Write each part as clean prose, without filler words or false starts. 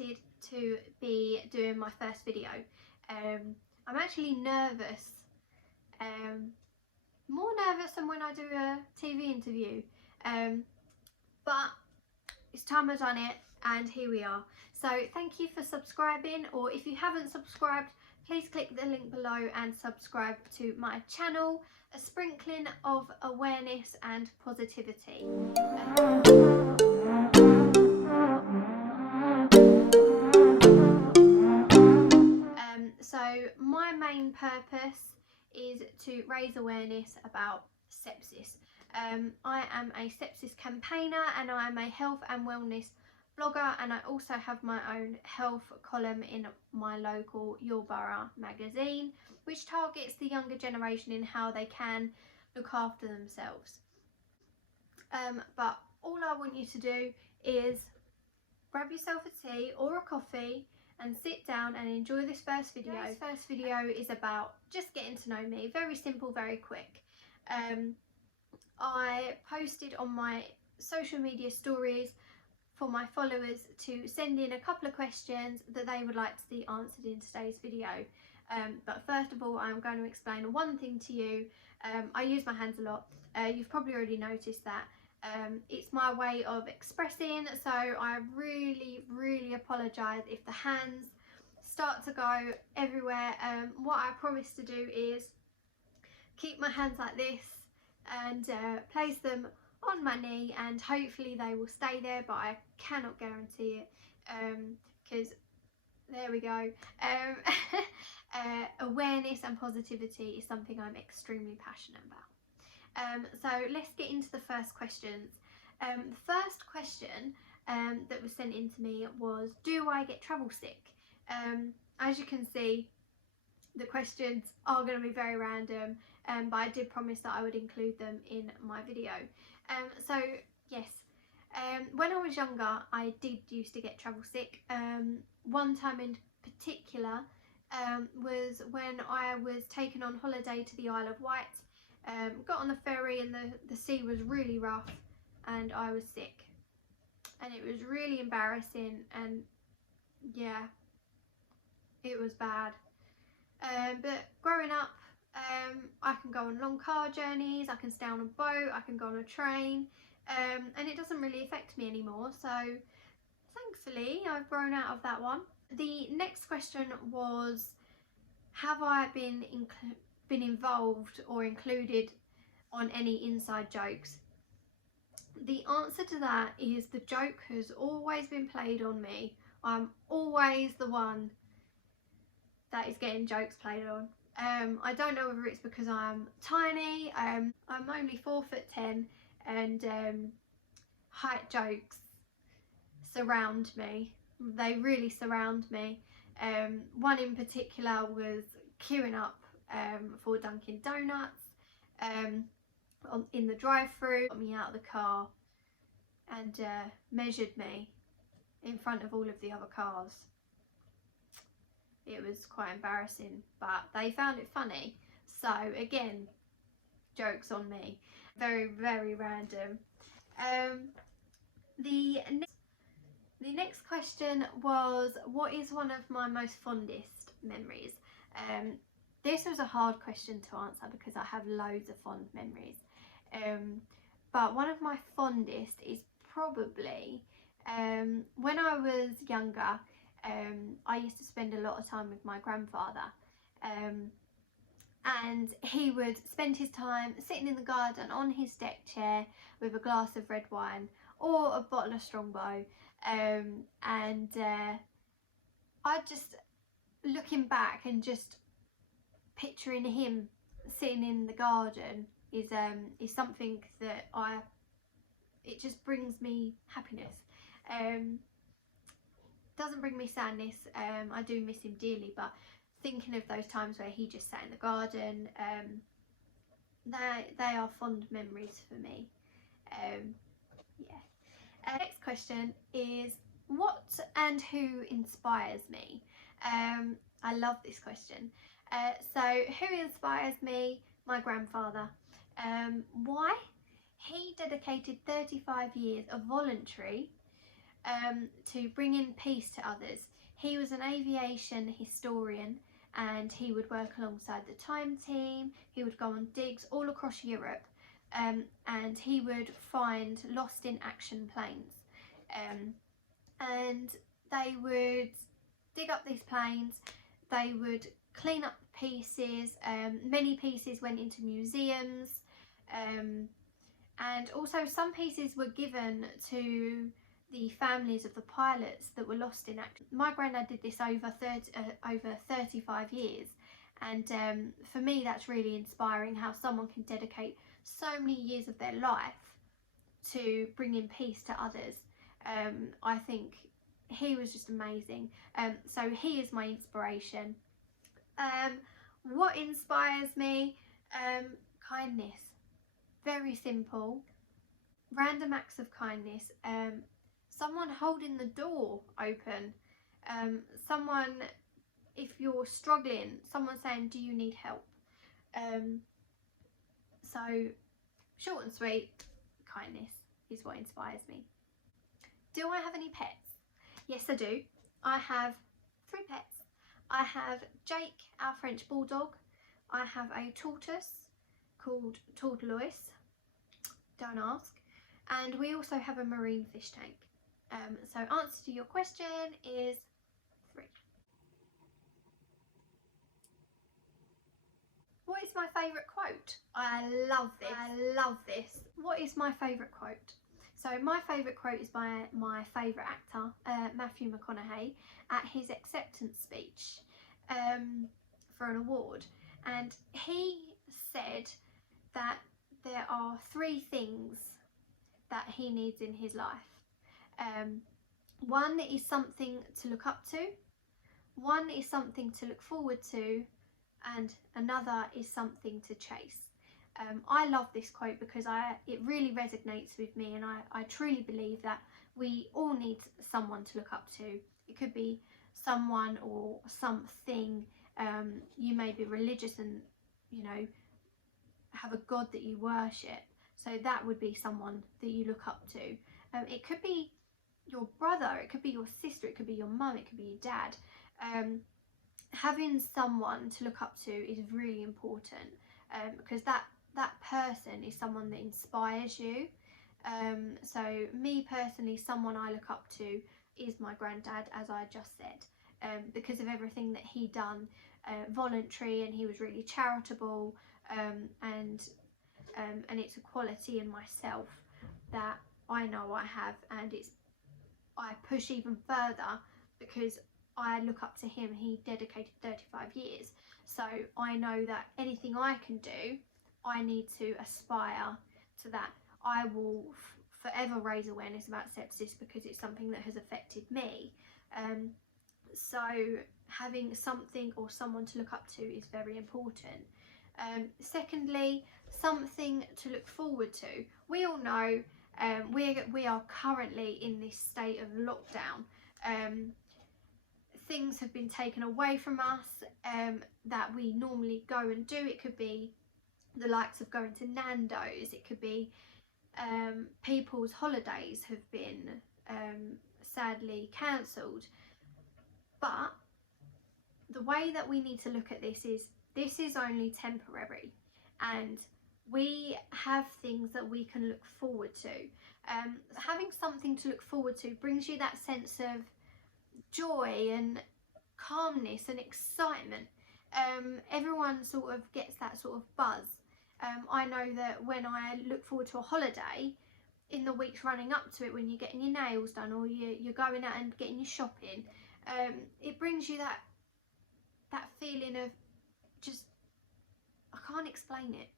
excited to be doing my first video. I'm actually nervous, more nervous than when I do a TV interview, but it's time I've done it, and here we are. So thank you for subscribing, or if you haven't subscribed, please click the link below and subscribe to my channel. A sprinkling of awareness and positivity. So my main purpose is to raise awareness about sepsis. I am a sepsis campaigner, and I am a health and wellness blogger, and I also have my own health column in my local Your Borough magazine, which targets the younger generation in how they can look after themselves. But all I want you to do is grab yourself a tea or a coffee and sit down and enjoy this first video. This first video is about just getting to know me. Very simple, very quick. I posted on my social media stories for my followers to send in a couple of questions that they would like to see answered in today's video. But first of all, I'm going to explain one thing to you. I use my hands a lot. You've probably already noticed that. It's my way of expressing, so I really apologise if the hands start to go everywhere. What I promise to do is keep my hands like this and place them on my knee, and hopefully they will stay there, but I cannot guarantee it, because there we go. Awareness and positivity is something I'm extremely passionate about. So let's get into the first questions. The first question that was sent in to me was, do I get travel sick? As you can see, the questions are going to be very random, but I did promise that I would include them in my video. So yes, when I was younger, I did used to get travel sick. One time in particular was when I was taken on holiday to the Isle of Wight. Got on the ferry, and the sea was really rough, and I was sick, and it was really embarrassing, and yeah, it was bad. But growing up, I can go on long car journeys, I can stay on a boat, I can go on a train, and it doesn't really affect me anymore, so thankfully I've grown out of that one. The next question was, have I been involved or included on any inside jokes? The answer to that is the joke has always been played on me. I'm always the one that is getting jokes played on. I don't know whether it's because I'm tiny. I'm only 4'10", and height jokes surround me. They really surround me. One in particular was queuing up for Dunkin' Donuts in the drive-through, got me out of the car and measured me in front of all of the other cars. It was quite embarrassing, but they found it funny. So again, jokes on me. Very random. The next question was, what is one of my most fondest memories? This was a hard question to answer because I have loads of fond memories. But one of my fondest is probably when I was younger. I used to spend a lot of time with my grandfather, and he would spend his time sitting in the garden on his deck chair with a glass of red wine or a bottle of Strongbow, and I just, looking back and just picturing him sitting in the garden is something that it just brings me happiness. Doesn't bring me sadness. I do miss him dearly, but thinking of those times where he just sat in the garden, they are fond memories for me. Yeah. Next question is, what and who inspires me? I love this question. So who inspires me? My grandfather. Why? He dedicated 35 years of voluntary to bring in peace to others. He was an aviation historian, and he would work alongside the time team. He would go on digs all across Europe, and he would find lost in action planes, and they would dig up these planes. They would clean up pieces. Many pieces went into museums, and also some pieces were given to the families of the pilots that were lost in action. My granddad did this over 35 years, and for me that's really inspiring, how someone can dedicate so many years of their life to bringing peace to others. I think he was just amazing. So he is my inspiration. What inspires me? Kindness. Very simple. Random acts of kindness. Someone holding the door open. Someone, if you're struggling, someone saying, do you need help? So short and sweet, kindness is what inspires me. Do I have any pets? Yes, I do. I have 3 pets. I have Jake, our French bulldog. I have a tortoise called Tortoloise. Don't ask. And we also have a marine fish tank. So answer to your question is 3. What is my favourite quote? I love this. What is my favourite quote? So my favourite quote is by my favourite actor, Matthew McConaughey, at his acceptance speech for an award. And he said that there are 3 things that he needs in his life. One is something to look up to, one is something to look forward to, and another is something to chase. I love this quote because it really resonates with me, and I truly believe that we all need someone to look up to. It could be someone or something. You may be religious and, you know, have a God that you worship, so that would be someone that you look up to. It could be your brother, it could be your sister, it could be your mum, it could be your dad. Having someone to look up to is really important, because that person is someone that inspires you. So me personally, someone I look up to is my granddad, as I just said, because of everything that he done, voluntary, and he was really charitable, and it's a quality in myself that I know I have, and I push even further because I look up to him. He dedicated 35 years, so I know that anything I can do, I need to aspire to that. I will forever raise awareness about sepsis because it's something that has affected me. So having something or someone to look up to is very important. Secondly, something to look forward to. We all know we are currently in this state of lockdown. Things have been taken away from us that we normally go and do. It could be the likes of going to Nando's. It could be people's holidays have been sadly cancelled. But the way that we need to look at this is only temporary, and we have things that we can look forward to. Having something to look forward to brings you that sense of joy and calmness and excitement. Everyone sort of gets that sort of buzz. I know that when I look forward to a holiday, in the weeks running up to it, when you're getting your nails done or you're going out and getting your shopping, it brings you that feeling of just, I can't explain it.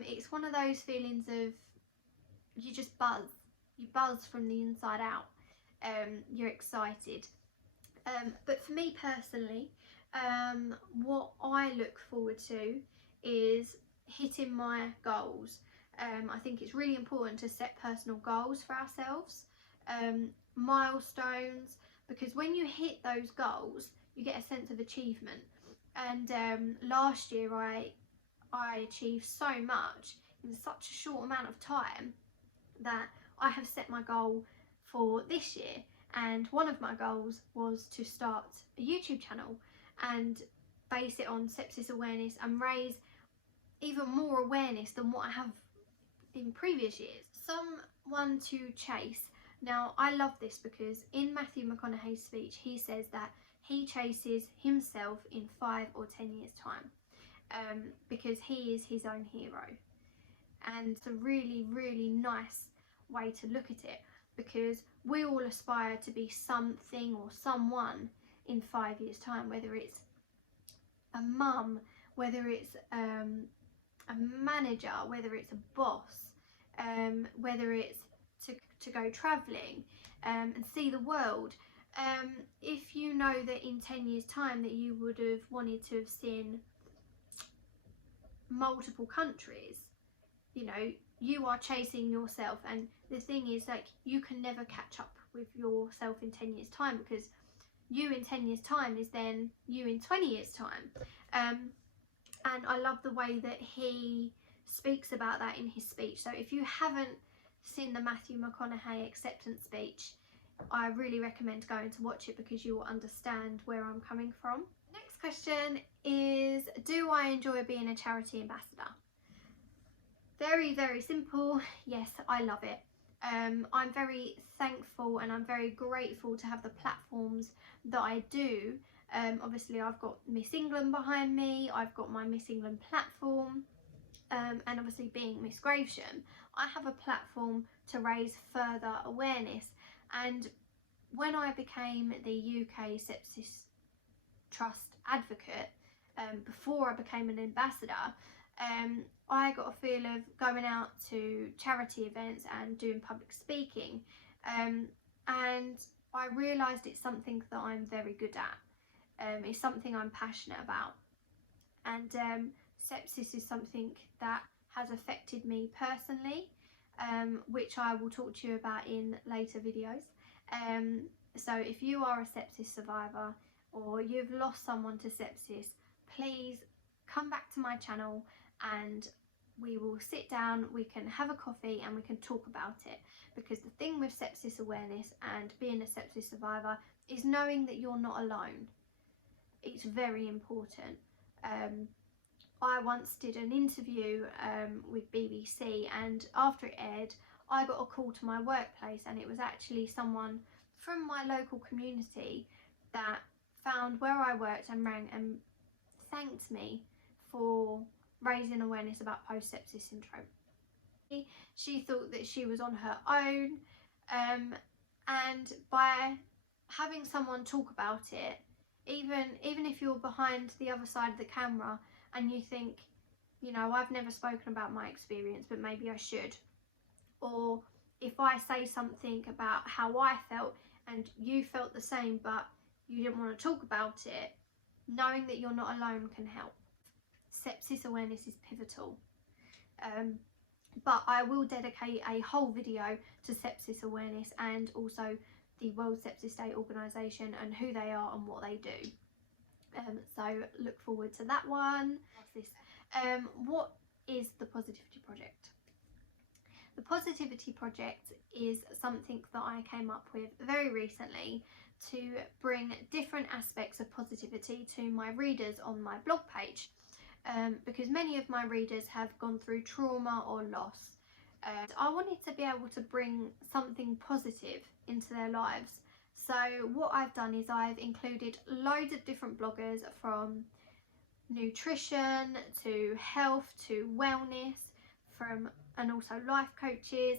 It's one of those feelings of you just buzz. You buzz from the inside out. You're excited. But for me personally, what I look forward to is hitting my goals. I think it's really important to set personal goals for ourselves, milestones, because when you hit those goals, you get a sense of achievement. And last year I achieved so much in such a short amount of time that I have set my goal for this year, and one of my goals was to start a YouTube channel and base it on sepsis awareness and raise even more awareness than what I have in previous years. Someone to chase. Now, I love this because in Matthew McConaughey's speech, he says that he chases himself in 5 or 10 years' time, because he is his own hero. And it's a really, really nice way to look at it, because we all aspire to be something or someone in 5 years' time, whether it's a mum, whether it's a manager, whether it's a boss, whether it's to go travelling and see the world. If you know that in 10 years' time that you would have wanted to have seen multiple countries, you know, you are chasing yourself, and the thing is, like, you can never catch up with yourself in 10 years' time, because you in 10 years' time is then you in 20 years' time. And I love the way that he speaks about that in his speech. So if you haven't seen the Matthew McConaughey acceptance speech, I really recommend going to watch it, because you will understand where I'm coming from. Next question is, do I enjoy being a charity ambassador? Very, very simple. Yes, I love it. I'm very thankful and I'm very grateful to have the platforms that I do. Obviously, I've got Miss England behind me, I've got my Miss England platform, and obviously being Miss Gravesham, I have a platform to raise further awareness. And when I became the UK Sepsis Trust advocate, before I became an ambassador, I got a feel of going out to charity events and doing public speaking, and I realised it's something that I'm very good at. It's something I'm passionate about, and sepsis is something that has affected me personally, which I will talk to you about in later videos. So if you are a sepsis survivor or you've lost someone to sepsis, please come back to my channel and we will sit down, we can have a coffee and we can talk about it, because the thing with sepsis awareness and being a sepsis survivor is knowing that you're not alone. It's very important. I once did an interview with BBC, and after it aired I got a call to my workplace, and it was actually someone from my local community that found where I worked and rang and thanked me for raising awareness about post-sepsis syndrome. She thought that she was on her own, and by having someone talk about it, even if you're behind the other side of the camera and you think, you know, I've never spoken about my experience but maybe I should, or if I say something about how I felt and you felt the same but you didn't want to talk about it, knowing that you're not alone can help. Sepsis awareness is pivotal, but I will dedicate a whole video to sepsis awareness and also the World Sepsis Day organisation and who they are and what they do. So look forward to that one. What is the Positivity Project? The Positivity Project is something that I came up with very recently to bring different aspects of positivity to my readers on my blog page, because many of my readers have gone through trauma or loss. I wanted to be able to bring something positive into their lives. So what I've done is I've included loads of different bloggers, from nutrition to health to wellness, and also life coaches.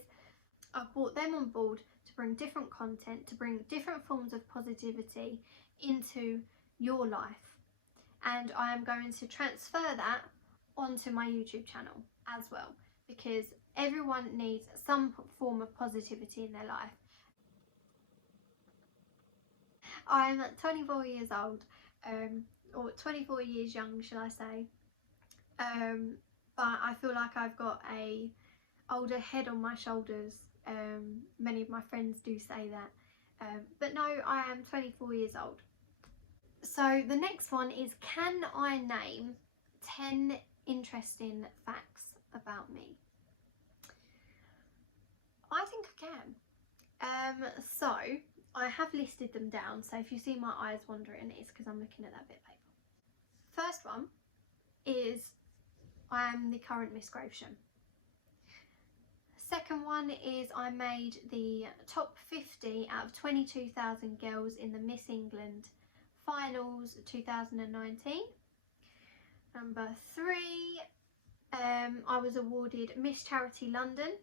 I've brought them on board to bring different content, to bring different forms of positivity into your life, and I am going to transfer that onto my YouTube channel as well, because everyone needs some form of positivity in their life. I'm 24 years old, or 24 years young, shall I say, but I feel like I've got a older head on my shoulders. Many of my friends do say that, but no, I am 24 years old. So the next one is, can I name 10 interesting facts about me? I think I can. So I have listed them down, so if you see my eyes wandering, it's because I'm looking at that bit of paper. First one is I am the current Miss Gravesham. Second one is I made the top 50 out of 22,000 girls in the Miss England Finals 2019. Number 3, I was awarded Miss Charity London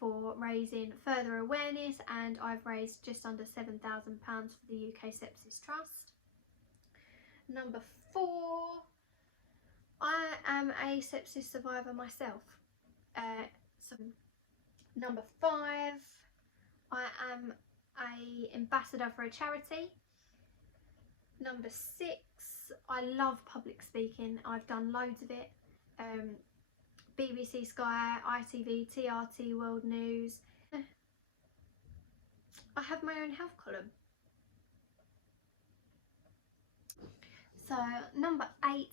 for raising further awareness, and I've raised just under £7,000 for the UK Sepsis Trust. Number 4, I am a sepsis survivor myself. Number 5, I am an ambassador for a charity. Number 6, I love public speaking. I've done loads of it. BBC, Sky, ITV, TRT, World News. I have my own health column. So number 8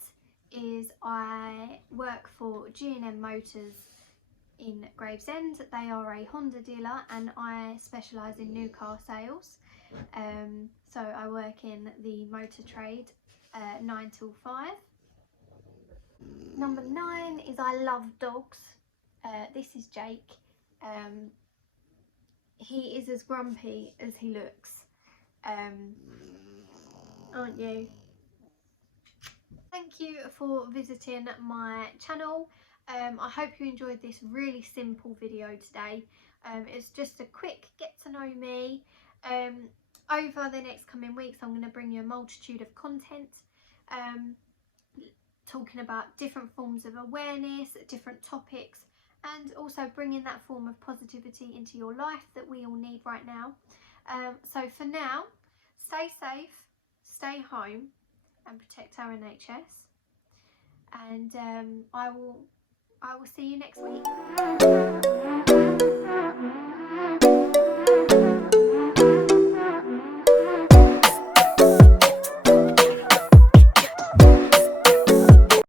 is I work for G&M Motors in Gravesend. They are a Honda dealer and I specialise in new car sales. So I work in the motor trade 9 till 5. Number 9 is I love dogs. This is Jake. He is as grumpy as he looks, aren't you? Thank you for visiting my channel. I hope you enjoyed this really simple video today. It's just a quick get to know me. Over the next coming weeks I'm going to bring you a multitude of content, talking about different forms of awareness, different topics, and also bringing that form of positivity into your life that we all need right now. So for now, stay safe, stay home and protect our NHS, and I will see you next week.